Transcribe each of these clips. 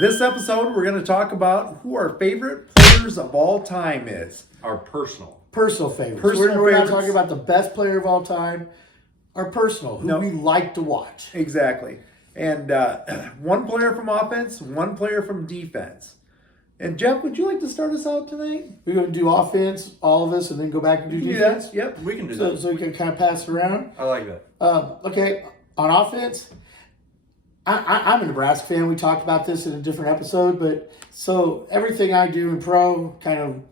This episode, we're going to talk about who our favorite players of all time is. Our personal favorites. Personal we're not favorites. talking about the best player of all time. Our personal, who we like to watch. Exactly. And one player from offense, one player from defense. And Jeff, would you like to start us out tonight? We're going to do offense, all of us, and then go back and do defense. Yep. we can do So, that. so we can kind of pass it around. I like that. Okay, on offense, I'm a Nebraska fan. We talked about this in a different episode, but so everything I do in pro kind of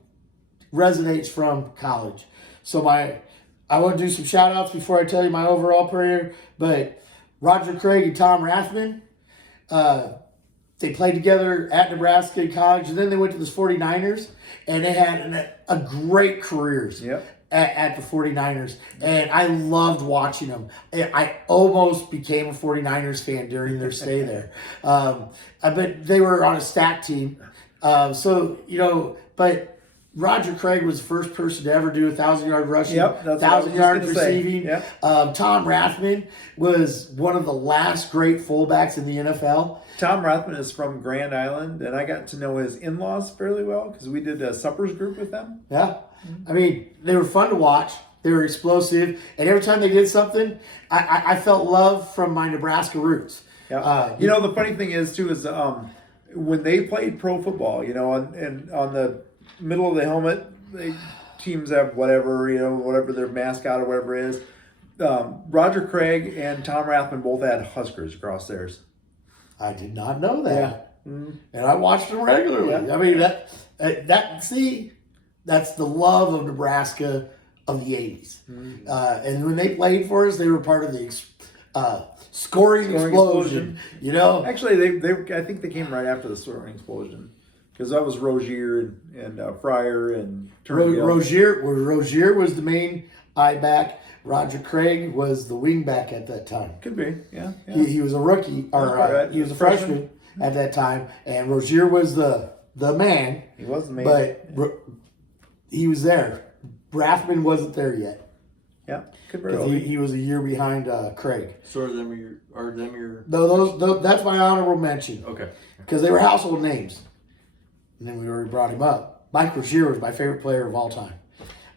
resonates from college. So I want to do some shout outs before I tell you my overall career, but Roger Craig and Tom Rathman, they played together at Nebraska in college, and then they went to the 49ers, and they had a great careers. Yep. At the 49ers, and I loved watching them. I almost became a 49ers fan during their stay there. But they were on a stat team. But Roger Craig was the first person to ever do 1,000-yard rushing, Yep, that's what I was 1,000 just yards gonna say. receiving. Yep. Tom Rathman was one of the last great fullbacks in the NFL. Tom Rathman is from Grand Island, and I got to know his in-laws fairly well because we did a suppers group with them. Yeah. I mean, they were fun to watch. They were explosive. And every time they did something, I felt love from my Nebraska roots. Yeah. The funny thing is, too, is when they played pro football, and on the middle of the helmet, teams have whatever their mascot or whatever it is. Roger Craig and Tom Rathman both had Huskers across theirs. I did not know that. Yeah. And I watched them regularly. Yeah. I mean, that's the love of Nebraska of the 80s. And when they played for us, they were part of the scoring explosion. Actually, I think they came right after the scoring explosion because that was Rozier and Fryer and Rozier was the main eye back. Roger Craig was the wing back at that time. Could be, yeah. He was a rookie, he was a freshman at that time, and Rozier was the man. He was the man, but he was there. Rathman wasn't there yet. Yeah, could be. Because he was a year behind Craig. So are them your? No, that's my honorable mention. Okay. Because they were household names, and then we already brought him up. Mike Rozier was my favorite player of all time.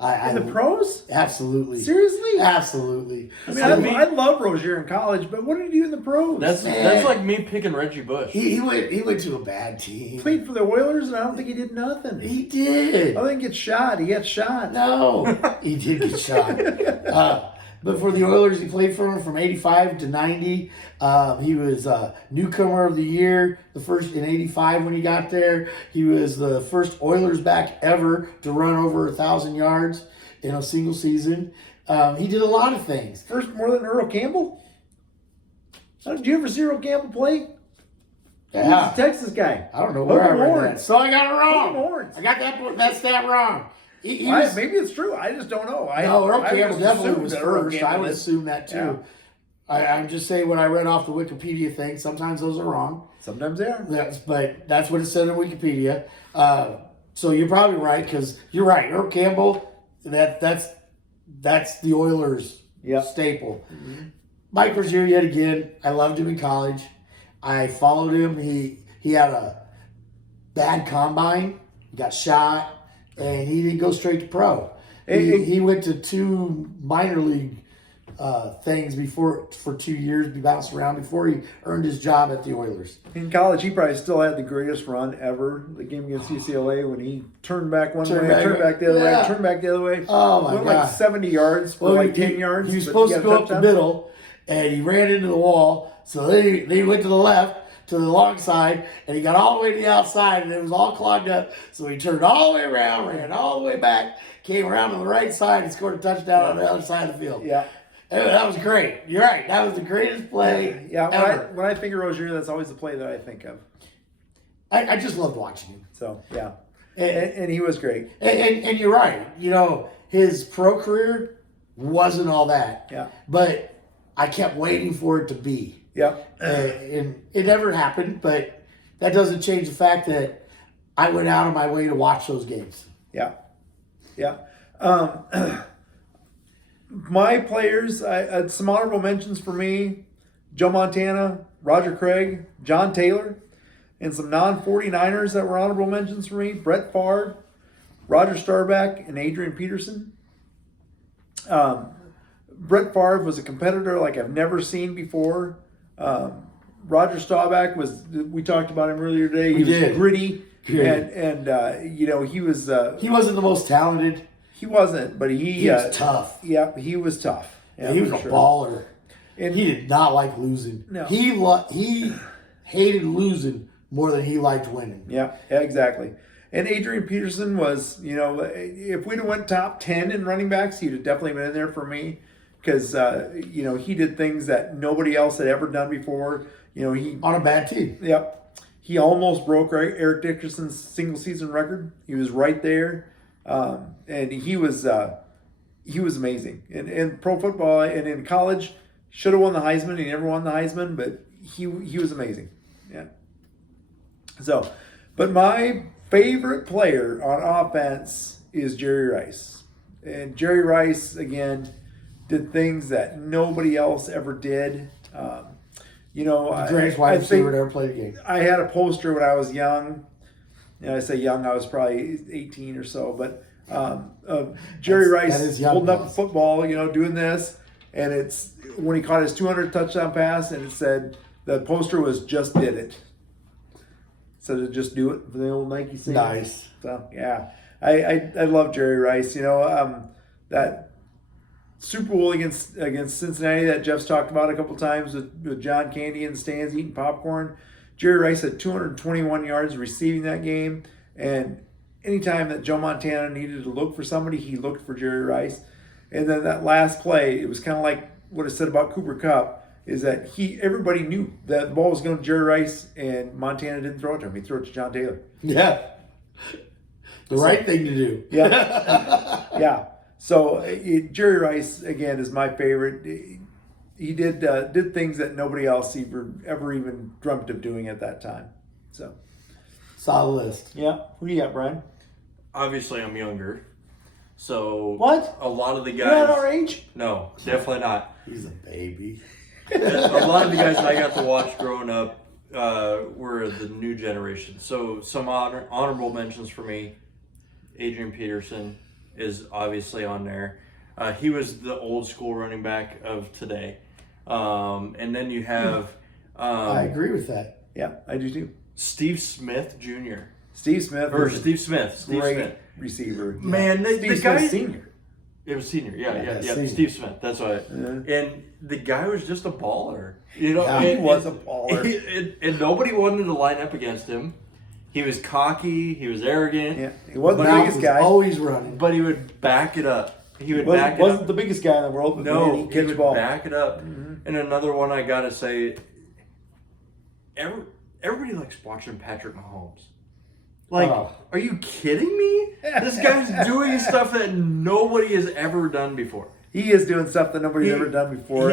In the pros? Absolutely. Seriously? Absolutely. I mean, I love Rozier in college, but what did he do in the pros? That's like me picking Reggie Bush. He went to a bad team. Played for the Oilers, and I don't think he did nothing. He did. I think he got shot. No, he did get shot. But for the Oilers, he played for them from 85 to 90. He was newcomer of the year, the first in 85 when he got there. He was the first Oilers back ever to run over 1,000 yards in a single season. He did a lot of things. First more than Earl Campbell? Did you ever see Earl Campbell play? Yeah. He's a Texas guy. I don't know where I read that. So I got it wrong. Horns. I got that stat wrong. Maybe it's true. I just don't know. Earl Campbell just definitely was assumed that Earl first. Campbell I would did. assume that too. Yeah. I'm just saying what I read off the Wikipedia thing. Sometimes those are wrong. Sometimes they are. But that's what it said in Wikipedia. So you're probably right because you're right. Earl Campbell, that's the Oilers staple. Mm-hmm. Mike Rozier, yet again, I loved him in college. I followed him. He had a bad combine. He got shot. And he didn't go straight to pro. He went to 2 minor league things for 2 years. He bounced around before he earned his job at the Oilers. In college, he probably still had the greatest run ever. The game against UCLA when he turned back one way, turned back the other way, turned back the other way. Oh my Went God! like 70 yards for like 10 yards. He was supposed to go up the middle, and he ran into the wall. So then he went to the left. To the long side, and he got all the way to the outside, and it was all clogged up. So he turned all the way around, ran all the way back, came around to the right side, and scored a touchdown on the other side of the field. Yeah. That was great. You're right. That was the greatest play ever. When I think of Rozier, that's always the play that I think of. I just loved watching him. So, yeah. And he was great. And you're right. His pro career wasn't all that. Yeah. But I kept waiting for it to be. Yeah. And it never happened, but that doesn't change the fact that I went out of my way to watch those games. Yeah. Yeah. My players, some honorable mentions for me: Joe Montana, Roger Craig, John Taylor. And some non-49ers that were honorable mentions for me: Brett Favre, Roger Staubach, and Adrian Peterson. Brett Favre was a competitor like I've never seen before. Roger Staubach we talked about him earlier today. He was gritty. And you know, he was... he wasn't the most talented. He wasn't, but he was tough. Yeah, he was tough. Yeah, he was a baller. And he did not like losing. No. He hated losing more than he liked winning. Yeah, exactly. And Adrian Peterson was, you know, if we'd have went top 10 in running backs, he'd have definitely been in there for me because, you know, he did things that nobody else had ever done before. You know, he... On a bad team. Yep. He almost broke Eric Dickerson's single season record. He was right there. And he was amazing. In pro football and in college, should have won the Heisman. He never won the Heisman, but he was amazing. Yeah. So, but my favorite player on offense is Jerry Rice. And Jerry Rice, again, did things that nobody else ever did. You know, the greatest wide receiver to ever play the game. I had a poster when I was young. You know, I say young, I was probably 18 or so, but Jerry Rice holding up a football, you know, doing this. And it's when he caught his 200 touchdown pass, and it said, the poster was "Just did it." So to just do it for the old Nike saying. Nice. So yeah, I love Jerry Rice. You know, that Super Bowl against Cincinnati that Jeff's talked about a couple times with John Candy in the stands eating popcorn. Jerry Rice had 221 yards receiving that game, and anytime that Joe Montana needed to look for somebody, he looked for Jerry Rice. And then that last play, it was kind of like what it said about Cooper Kupp, is that everybody knew that the ball was going to Jerry Rice, and Montana didn't throw it to him. He threw it to John Taylor. Yeah. The right thing to do. Yeah. Yeah. So Jerry Rice, again, is my favorite. He did things that nobody else ever even dreamt of doing at that time. So, solid list. Yeah. Who do you got, Brian? Obviously, I'm younger. So What? A lot of the guys. You're not our age? No, definitely not. He's a baby. A lot of the guys that I got to watch growing up were the new generation. So some honorable mentions for me. Adrian Peterson is obviously on there. He was the old school running back of today. And then you have... I agree with that. Yeah, I do too. Steve Smith Jr. Steve Smith. Steve Smith. Great receiver. Man, Steve the guy... Senior. It was senior, yeah. Senior. Steve Smith, that's right. And the guy was just a baller. You know, He was a baller. And nobody wanted to line up against him. He was cocky. He was arrogant. Yeah, he wasn't the Now biggest he's guy. always running. But he would back it up. He would Wasn't the biggest guy in the world, but No, man, he he catch would ball. back it up. And another one I gotta say, everybody likes watching Patrick Mahomes. Like, are you kidding me? This guy's doing stuff that nobody has ever done before. He is doing stuff that nobody's ever done before.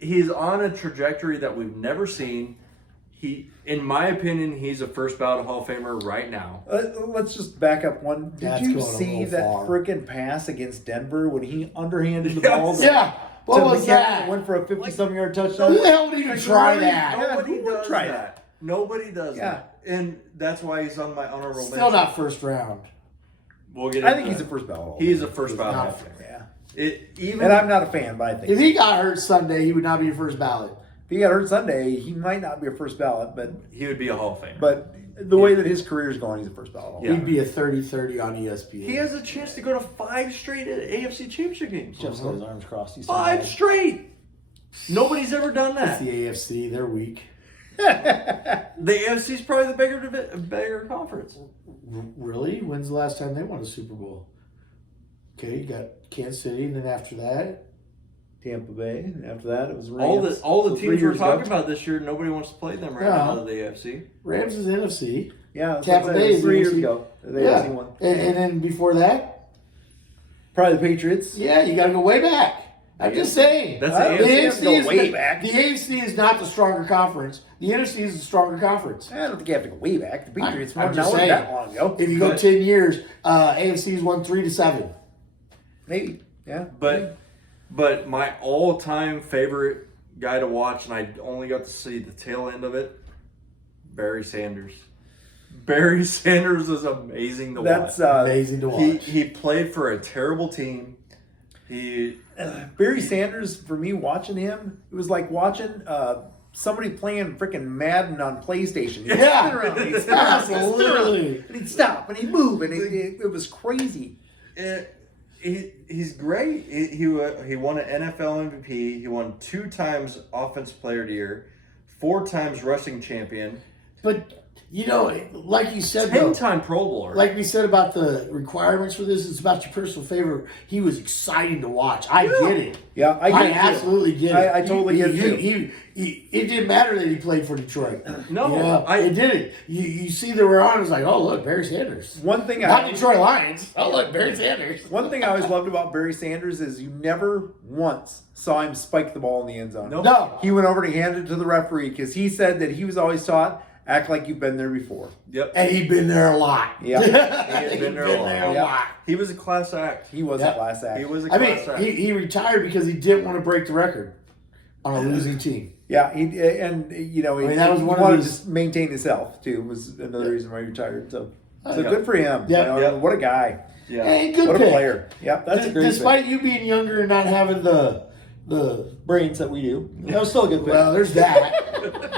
He is on a trajectory that we've never seen. In my opinion, he's a first ballot Hall of Famer right now. Let's just back up one. Did That's you going a see little that far. freaking pass against Denver when he underhanded the Yes. ball? Yeah. What to was McCaffrey that? and went for a 50-some yard touchdown. Who the hell would even try that? Nobody who would does try that. Nobody does that. And that's why he's on my honorable mention. Still not first round. We'll get I into think he's that. a first ballot. He's a first not ballot. a fan. Yeah. And I'm not a fan, but I think If he got hurt Sunday, he would not be a first ballot. if he got hurt Sunday, he might not be a first ballot, but He would be a Hall of Famer. but the way that his career is going, he's a first ballot. Yeah. He'd be a 30-30 on ESPN. He has a chance to go to 5 straight AFC Championship games. Jeff's got his arms crossed. He's 5 straight. Nobody's ever done It's that. the AFC. They're weak. The AFC is probably the bigger conference. Really? When's the last time they won a Super Bowl? Okay, you got Kansas City, and then after that, Tampa Bay, and after that it was Rams. All the So 3 teams we're years talking ago. about this year, nobody wants to play them right Yeah. now out of the AFC. Rams is NFC. Yeah, that's Tampa what I'm saying. Bay It was is 3 years NFC. ago. The Yeah. AFC won. And then before that, Probably the Patriots. yeah, you got to go way back. I'm just saying. That's I the don't AFC. have to go is way not, back. The AFC is not the stronger conference. The NFC is the stronger conference. I don't think you have to go way back. The Patriots I'm won just not saying. that long ago. If you go But- 10 years, AFC's won 3-7. Maybe. Yeah. But my all-time favorite guy to watch, and I only got to see the tail end of it, Barry Sanders. Barry Sanders is amazing to That's watch. Amazing to watch. He played for a terrible team. Barry Sanders, for me, watching him, it was like watching somebody playing freaking Madden on PlayStation. He'd Yeah. spin around, he'd spin around, he'd spin around, Absolutely. and he'd stop, and he'd move, and it was crazy. He's great. He won an NFL MVP. He won 2 times Offensive Player of the Year, 4 times rushing champion, But you know, like you said, 10-time Pro Bowler. like we said about the requirements for this, it's about your personal favorite. He was exciting to watch. I get it. Yeah, I get it, too. absolutely get it. I totally get it, too. It didn't matter that he played for Detroit. No, You know, it didn't. You see the we're on, it's like, oh look, Barry Sanders. One thing Not Detroit Lions. Oh look, Barry Sanders. One thing I always loved about Barry Sanders is you never once saw him spike the ball in the end zone. Nope. No. He went over and he handed it to the referee because he said that he was always taught, act like you've been there before. Yep. And he'd been there a lot. Yeah. He had been there a lot. a Yeah. lot. He was a class act. He was Yeah. a class act. He was a I class mean, act. he retired because he didn't want to break the record on a losing team. Yeah, and you know, he, that was he one of wanted his- to maintain his health too. Was another reason why he retired. So Yeah. good for him. Yeah. You know, Yeah. what a guy. Yeah. Hey, good What a pick. player. Yeah, that's a great Despite you being younger and not having the brains that we do. That was still a good pick. well, there's that.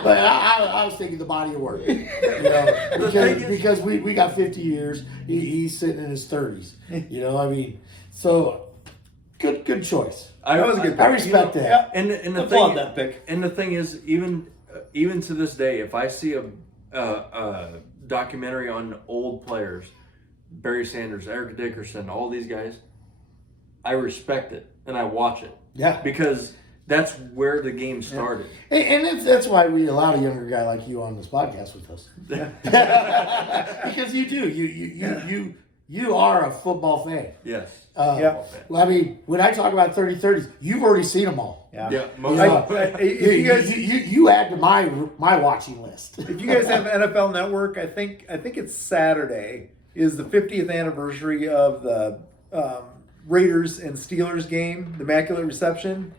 But I was thinking the body of work. You know, thing is- because we got 50 years. He's sitting in his 30s. You know, I mean, so good choice. That was a good pick. I respect that. Yeah. And the Applaud thing, that pick. And the thing is, even to this day, if I see a documentary on old players, Barry Sanders, Eric Dickerson, all these guys, I respect it and I watch it Yeah. because that's where the game started. And that's why we allowed a younger guy like you on this podcast with us. Because you do. You are a football fan. Yes. Yeah. Well, I mean, when I talk about 30-30s, you've already seen them all. Yeah. Yeah. Most You, know, of it. If you guys, you add to my watching list. if you guys have NFL Network, I think it's Saturday is the 50th anniversary of the Raiders and Steelers game, the Immaculate Reception.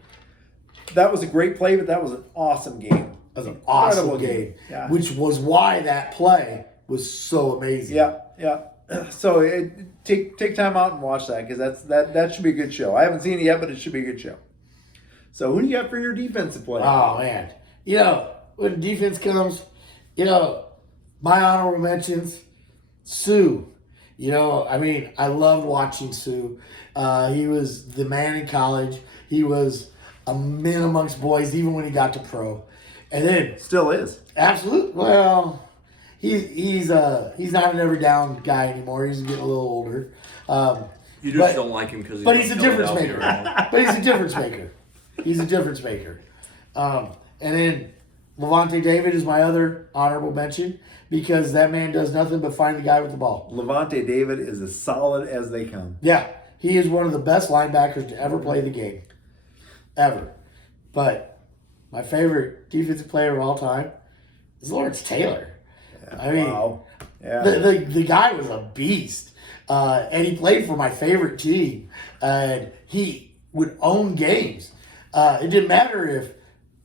That was a great play, but that was an awesome game. That was an awesome Incredible game, Yeah. which was why that play was so amazing. Yeah, yeah. So take time out and watch that because that should be a good show. I haven't seen it yet, but it should be a good show. So who do you got for your defensive play? Oh man, you know when defense comes, you know my honorable mentions, Sue. You know, I mean, I loved watching Sue. He was the man in college. He was a man amongst boys, even when he got to pro. And then, Still is. absolute. Well, he's not an every down guy anymore. He's getting a little older. You just but- don't like him because But he's a difference maker. But he's a difference maker. He's a difference maker. And then Levante David is my other honorable mention because that man does nothing but find the guy with the ball. Levante David is as solid as they come. Yeah, he is one of the best linebackers to ever play the game. Ever. But my favorite defensive player of all time is Lawrence Taylor. I mean, Wow. Yeah. the guy was a beast. And he played for my favorite team. And he would own games. It didn't matter if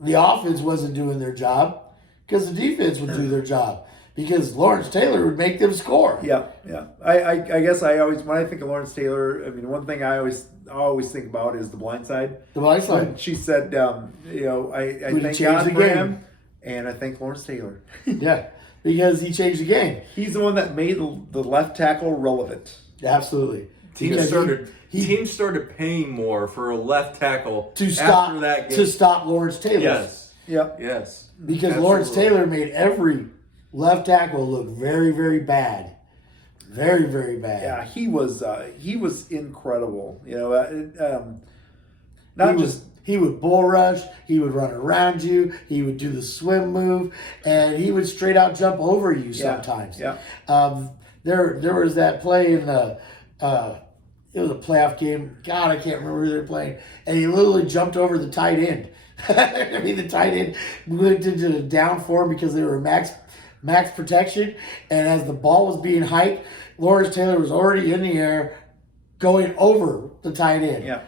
the offense wasn't doing their job because the defense would do their job because Lawrence Taylor would make them score. Yeah, yeah. I guess I always when I think of Lawrence Taylor, I mean one thing I always think about is the blind side. The blind When side. she said, you know, I Would he thank change God the for game? him, and I thank Lawrence Taylor. Yeah, because he changed the game. He's the one that made the left tackle relevant. Absolutely. Teams Because started paying more for a left tackle to stop after that game. to stop Lawrence Taylor. Yes. Yep. Yes. Because Absolutely. Lawrence Taylor made every left tackle look very, very bad. Very, very bad. Yeah, he was incredible. You know, not he just he would bull rush, he would run around you, he would do the swim move, and he would straight out jump over you sometimes. Yeah. There was that play in the it was a playoff game. God, I can't remember who they were playing, and he literally jumped over the tight end. I mean, the tight end went into the down form because they were max protection, and as the ball was being hiked, Lawrence Taylor was already in the air, going over the tight end. Yeah.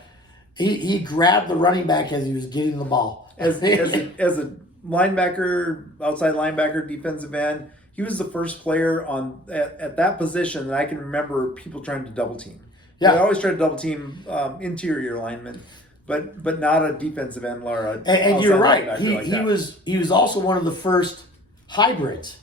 He grabbed the running back as he was getting the ball. As a linebacker, outside linebacker, defensive end. He was the first player at that position that I can remember people trying to double team. Yeah. They always tried to double team interior linemen, but not a defensive end or a And you're outside right. linebacker like that. He was also one of the first hybrids.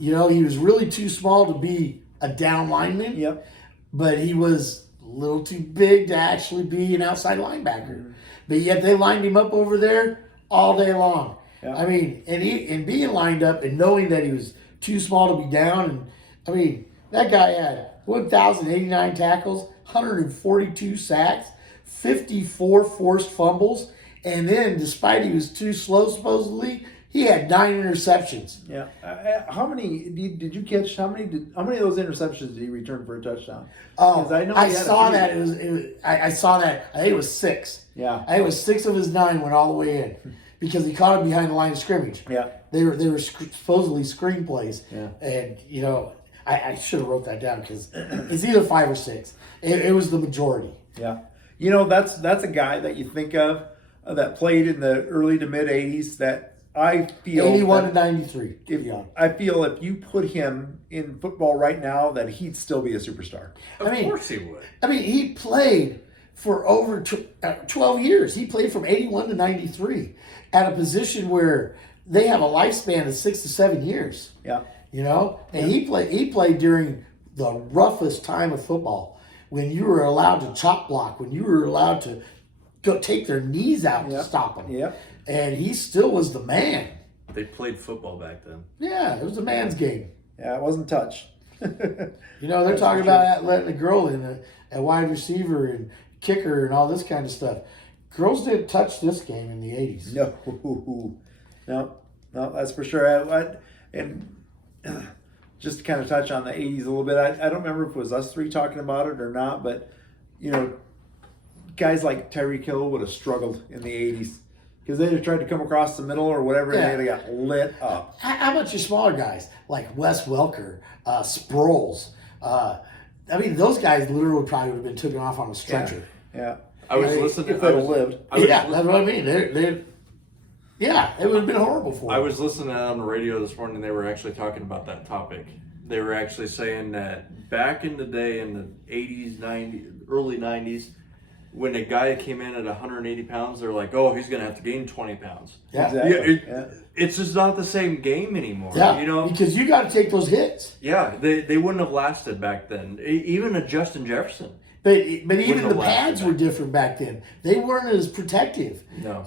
You know, he was really too small to be a down lineman. Yep. But he was a little too big to actually be an outside linebacker. But yet they lined him up over there all day long. Yeah. I mean, and being lined up and knowing that he was too small to be down, and I mean, that guy had 1,089 tackles, 142 sacks, 54 forced fumbles, and then despite he was too slow supposedly, he had 9 interceptions. Yeah. How many did you catch? How many of those interceptions did he return for a touchdown? Oh, 'Cause I know I he had a saw few. that. I saw that. I think it was 6. Yeah. I think it was 6 of his 9 went all the way in because he caught him behind the line of scrimmage. Yeah. They were supposedly screen plays. Yeah. And, you know, I should have wrote that down because it's either 5 or 6. It was the majority. Yeah. You know, that's a guy that you think of that played in the early to mid 80s that I feel 81 that to 93. if, Yeah. I feel if you put him in football right now that he'd still be a superstar. Of I mean- course he would. I mean, he played for over 12 years. He played from 81 to 93 at a position where they have a lifespan of 6 to 7 years. Yeah. You know, and he played during the roughest time of football when you were allowed to chop block, when you were allowed to go take their knees out Yeah. to stop them. Yeah. And he still was the man. They played football back then. Yeah, it was a man's game. Yeah, it wasn't touch. You know, they're That's talking for about letting a girl in a wide receiver and kicker and all this kind of stuff. Girls didn't touch this game in the 80s. No, that's for sure. And just to kind of touch on the 80s a little bit, I don't remember if it was us three talking about it or not, but, you know, guys like Tyreek Hill would have struggled in the 80s because they'd have tried to come across the middle or whatever Yeah. and they'd have got lit up. How about your smaller guys like Wes Welker, Sproles? I mean, those guys literally probably would have been taken off on a stretcher. Yeah. I was If listening. they'd have lived. Yeah, that's what I mean. Yeah, it would have been horrible for them. I was listening on the radio this morning. They were actually talking about that topic. They were actually saying that back in the day, in the 80s, 90s, early 90s, when a guy came in at 180 pounds, they're like, "Oh, he's going to have to gain 20 pounds." Yeah. Exactly. Yeah, it's just not the same game anymore. Yeah, You know? because you got to take those hits. Yeah, they wouldn't have lasted back then. Even a Justin Jefferson. But even have the lasted pads back were different back then. They weren't as protective. No.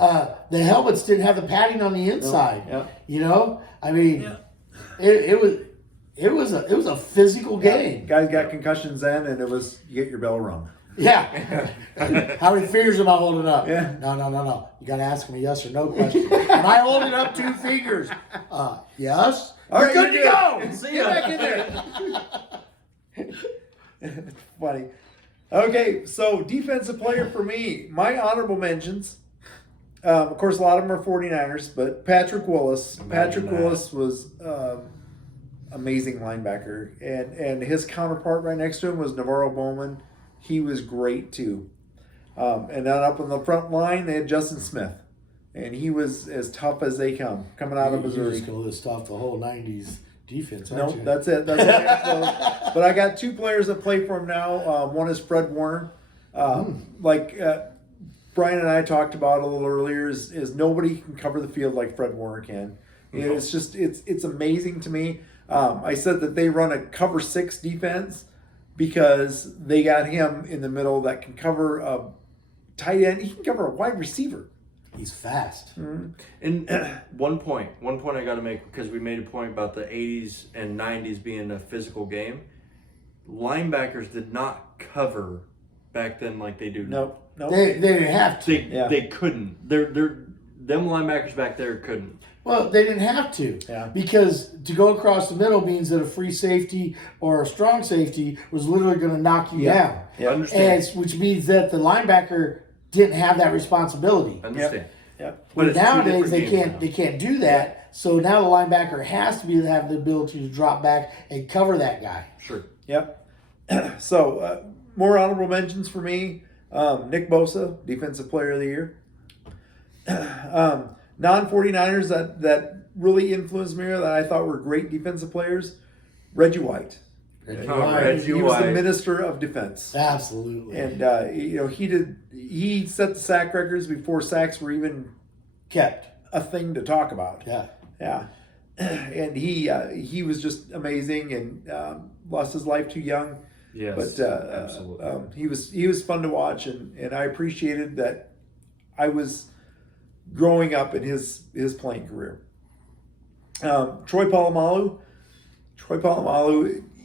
The helmets didn't have the padding on the inside. Yeah. You know, I mean, it was a physical game. Guys got concussions then and it was, you get your bell rung. Yeah. How many fingers am I holding up? Yeah. No. You got to ask me a yes or no question. Am I holding up 2 fingers? Yes. All right, You're good to you're go. good. See Get ya. back in there. Funny. Okay, so defensive player for me, my honorable mentions. Of course, a lot of them are 49ers, but Patrick Willis. Imagine that. Willis was amazing linebacker, and his counterpart right next to him was Navarro Bowman. He was great too. And then up on the front line, they had Justin Smith, and he was as tough as they come coming out of You're Missouri. just going to list off the whole 90s defense, aren't No, you? that's it. That's it. But I got 2 players that play for him now. One is Fred Warner. Like Brian and I talked about a little earlier, is nobody can cover the field like Fred Warner can. It's just it's amazing to me. I said that they run a cover 6 defense because they got him in the middle that can cover a tight end. He can cover a wide receiver. He's fast. And one point I got to make, because we made a point about the 80s and 90s being a physical game. Linebackers did not cover back then like they do now. No. They didn't have to. They couldn't. Them linebackers back there couldn't. Well, they didn't have to. Yeah. Because to go across the middle means that a free safety or a strong safety was literally going to knock you down. Yeah. Understand. Which means that the linebacker didn't have that responsibility. Understand. Yep. But it's two Nowadays different they games can't now. they can't do that. So now the linebacker has to have the ability to drop back and cover that guy. Sure. Yep. So, more honorable mentions for me. Nick Bosa, Defensive Player of the Year. non-49ers that really influenced me, that I thought were great defensive players. Reggie White. Reggie He was the White. minister of defense. Absolutely. And he set the sack records before sacks were even Kept. a thing to talk about. Yeah. Yeah. And he was just amazing, and lost his life too young. Yes, But absolutely. he was fun to watch, and I appreciated that I was growing up in his playing career. Troy Polamalu,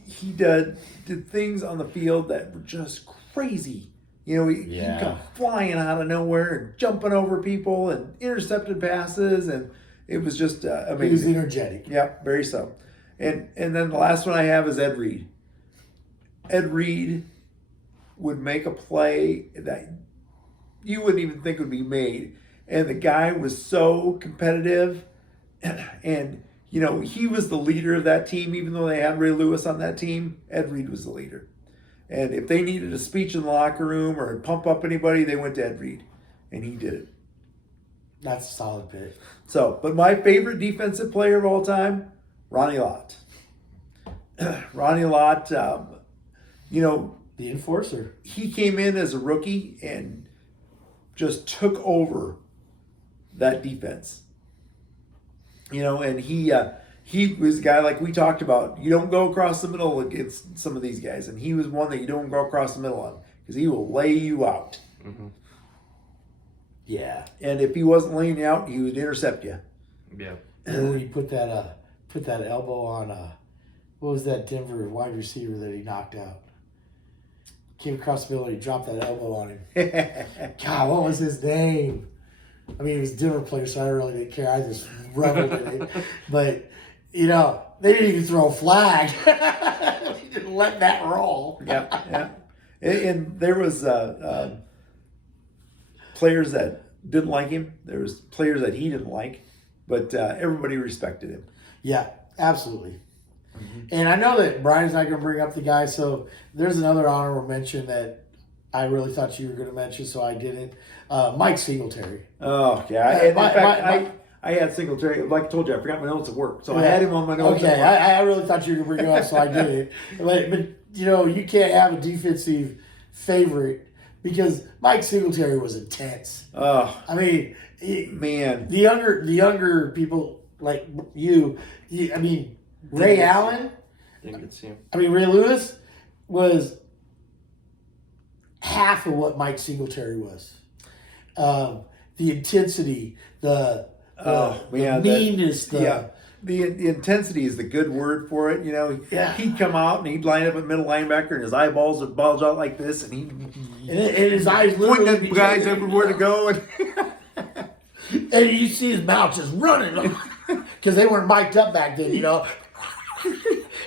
he did things on the field that were just crazy. You know, he'd come flying out of nowhere and jumping over people and intercepted passes, and it was just amazing. He was energetic. Yeah, very so. And then the last one I have is Ed Reed. Ed Reed would make a play that you wouldn't even think would be made. And the guy was so competitive. And you know, he was the leader of that team, even though they had Ray Lewis on that team. Ed Reed was the leader. And if they needed a speech in the locker room or pump up anybody, they went to Ed Reed. And he did it. That's a solid pick. So, but my favorite defensive player of all time, Ronnie Lott. Ronnie Lott, you know, The enforcer. he came in as a rookie and just took over that defense. You know, and he was a guy like we talked about. You don't go across the middle against some of these guys, and he was one that you don't go across the middle on because he will lay you out. Mm-hmm. Yeah. And if he wasn't laying you out, he would intercept you. Yeah. And when he put that elbow on what was that Denver wide receiver that he knocked out? Came across the middle and he dropped that elbow on him. God, what was his name? I mean, he was a Denver player, so I really didn't care. I just reveled in it. But, you know, they didn't even throw a flag. He didn't let that roll. Yeah. And there was players that didn't like him. There was players that he didn't like, but everybody respected him. Yeah, absolutely. And I know that Brian's not going to bring up the guy, so there's another honorable mention that I really thought you were going to mention, so I didn't. Mike Singletary. Oh yeah. And in fact, I had Singletary. Like I told you, I forgot my notes at work, so I had him on my notes. Okay, I really thought you were going to bring him up, so I did it. But you know, you can't have a defensive favorite because Mike Singletary was intense. Oh I mean, man, the younger people like you I mean, Ray Allen. Didn't get to see him. I mean, Ray Lewis was half of what Mike Singletary was. The intensity, the meanness, the intensity is the good word for it. You know, he'd come out and he'd line up at middle linebacker, and his eyeballs would bulge out like this, and and his eyes pointing literally at guys everywhere to go. And you see his mouth just running because they weren't mic'd up back then, you know.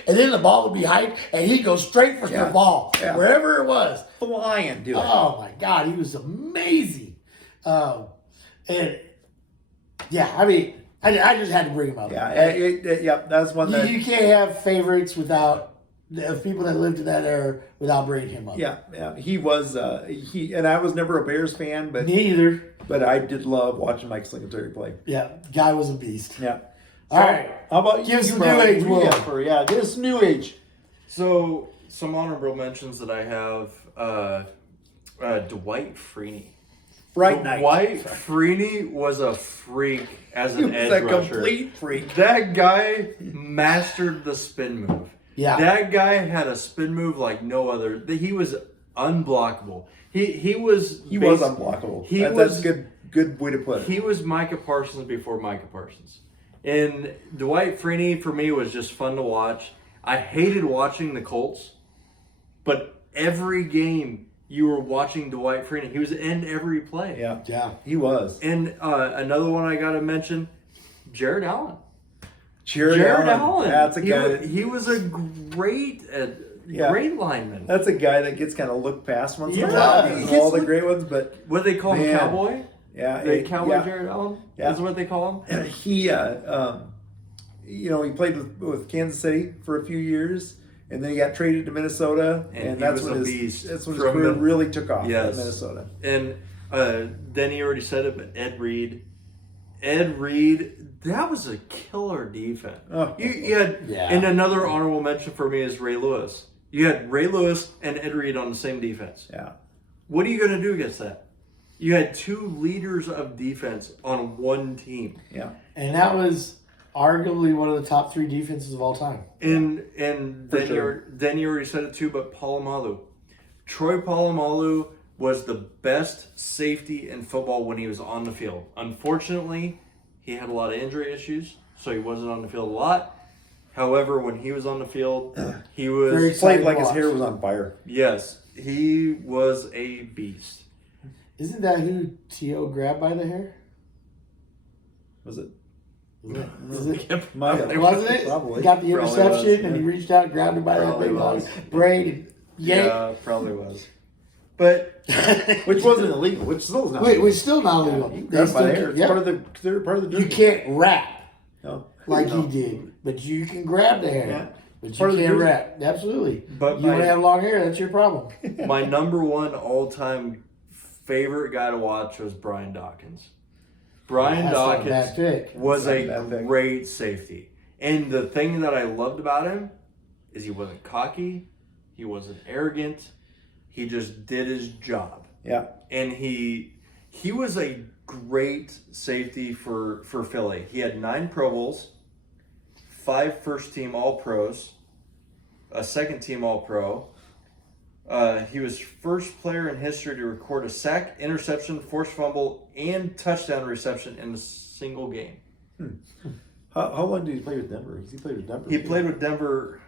And then the ball would be hyped, and he'd go straight for the ball, wherever it was. Flying, dude. Oh my God, he was amazing. And yeah, I mean, I just had to bring him up. Yeah, that's one that You can't have favorites without people that lived in that era without bringing him up. Yeah, he was. And I was never a Bears fan, but Neither. But I did love watching Mike Singletary play. Yeah, guy was a beast. Yeah. All right. How about Give us you, some Brian? new age, What do you Will. got for- Yeah, give us some new age. So some honorable mentions that I have: Dwight Freeney. Fright Night. Dwight Freeney was a freak as He an was edge a rusher. complete freak. That guy mastered the spin move. Yeah. That guy had a spin move like no other. He was unblockable. He was unblockable. That's a good way to put it. He was Micah Parsons before Micah Parsons. And Dwight Freeney for me was just fun to watch. I hated watching the Colts, but every game you were watching Dwight Freeney. He was in every play. Yeah, he was. And another one I got to mention, Jared Allen. Jared Allen. That's a guy. He was a great lineman. That's a guy that gets kind of looked past once in a Yeah. while. He's all the great ones, but What do they call him? Man. Cowboy? yeah, Cowboy Jared Allen? Yeah. Is what they call him? he he played with Kansas City for a few years, and then he got traded to Minnesota, And he that's was when a his beast career really took off Yes. in Minnesota. And then he already said it, but Ed Reed Ed Reed, that was a killer defense. Oh. You had, Yeah. and another honorable mention for me is Ray Lewis. You had Ray Lewis and Ed Reed on the same defense. Yeah. What are you going to do against that? You had two leaders of defense on one team. Yeah. And that was arguably one of the top 3 defenses of all time. And For then sure. you already said it too, but Polamalu. Troy Polamalu was the best safety in football when he was on the field. Unfortunately, he had a lot of injury issues, so he wasn't on the field a lot. However, when he was on the field, he Very was, exciting. Played like his watch. hair was on fire. yes, he was a beast. Isn't that who T.O. grabbed by the hair? Was it? Is it? Might have. Wasn't it? Probably. He got the Probably interception was, and he reached out and grabbed him by that Probably big long was. braid and yanked. Yeah, probably was. But Which wasn't illegal. Which still is not. Wait, we're still not legal. You They grab by still the hair. can- It's yeah. part of the. They're part of the. You jersey. can't wrap No. like No. he did, but you can grab the hair. Yeah. But Part you of the can't jersey. wrap. Absolutely. But you want to have long hair, that's your problem. my number one all-time favorite guy to watch was Brian Dawkins. Brian That's not a bad Dawkins pick. was Not a a bad pick. great safety. And the thing that I loved about him is he wasn't cocky, he wasn't arrogant, he just did his job. Yeah. And he was a great safety for Philly. He had 9 Pro Bowls, 5 first-team All-Pros, a second-team All-Pro. He was first player in history to record a sack, interception, forced fumble, and touchdown reception in a single game. How long did he play with Denver? He played with Denver. He played with Denver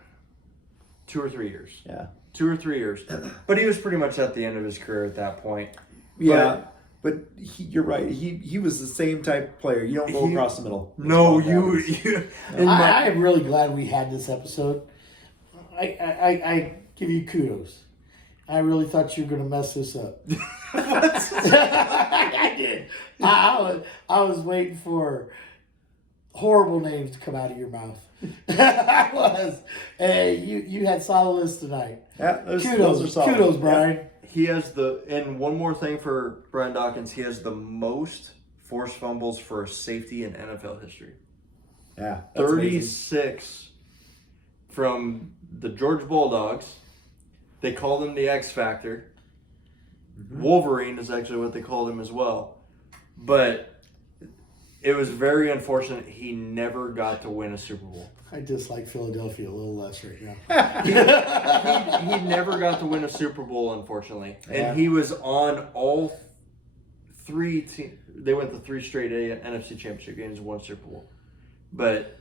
2 or 3 years. Yeah. 2 or 3 years. But he was pretty much at the end of his career at that point. Yeah. But you're right. He was the same type of player. You don't go He- across the middle. No, That's what happens. you and I am really glad we had this episode. I give you kudos. I really thought you were going to mess this up. I did. I was waiting for horrible names to come out of your mouth. I was. Hey, you had solid lists tonight. Yeah, those are Kudos, solid. kudos, Yeah. Brian. He has and one more thing for Brian Dawkins, he has the most forced fumbles for a safety in NFL history. Yeah. That's amazing. 36 from the Georgia Bulldogs. They called him the X Factor. Wolverine is actually what they called him as well. But it was very unfortunate he never got to win a Super Bowl. I dislike Philadelphia a little less right now. He never got to win a Super Bowl, unfortunately. Yeah. And he was on all 3 teams. They went to 3 straight NFC Championship games, 1 Super Bowl. But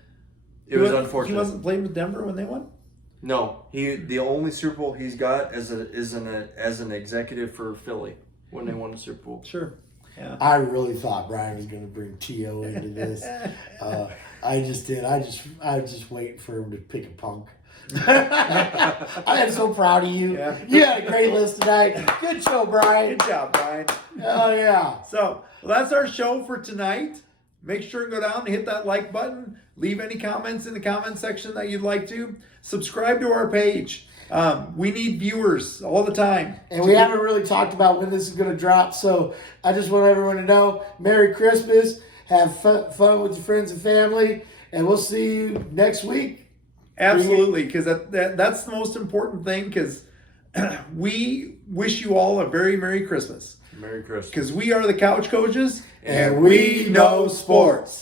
it was unfortunate. He wasn't playing with Denver when they won? No, the only Super Bowl he's got as an executive for Philly when they won the Super Bowl. Sure. Yeah. I really thought Brian was going to bring T.O. into this. I just did. I was just waiting for him to pick a punk. I am so proud of you. Yeah. You had a great list tonight. Good show, Brian. Good job, Brian. Oh, yeah. So that's our show for tonight. Make sure and go down and hit that like button. Leave any comments in the comment section that you'd like to. Subscribe to our page. We need viewers all the time. And we haven't really talked about when this is going to drop, so I just want everyone to know, Merry Christmas. Have fun with your friends and family, and we'll see you next week. Absolutely, because that's the most important thing, because we wish you all a very Merry Christmas. Merry Christmas. Because we are the Couch Coaches, And we know sports.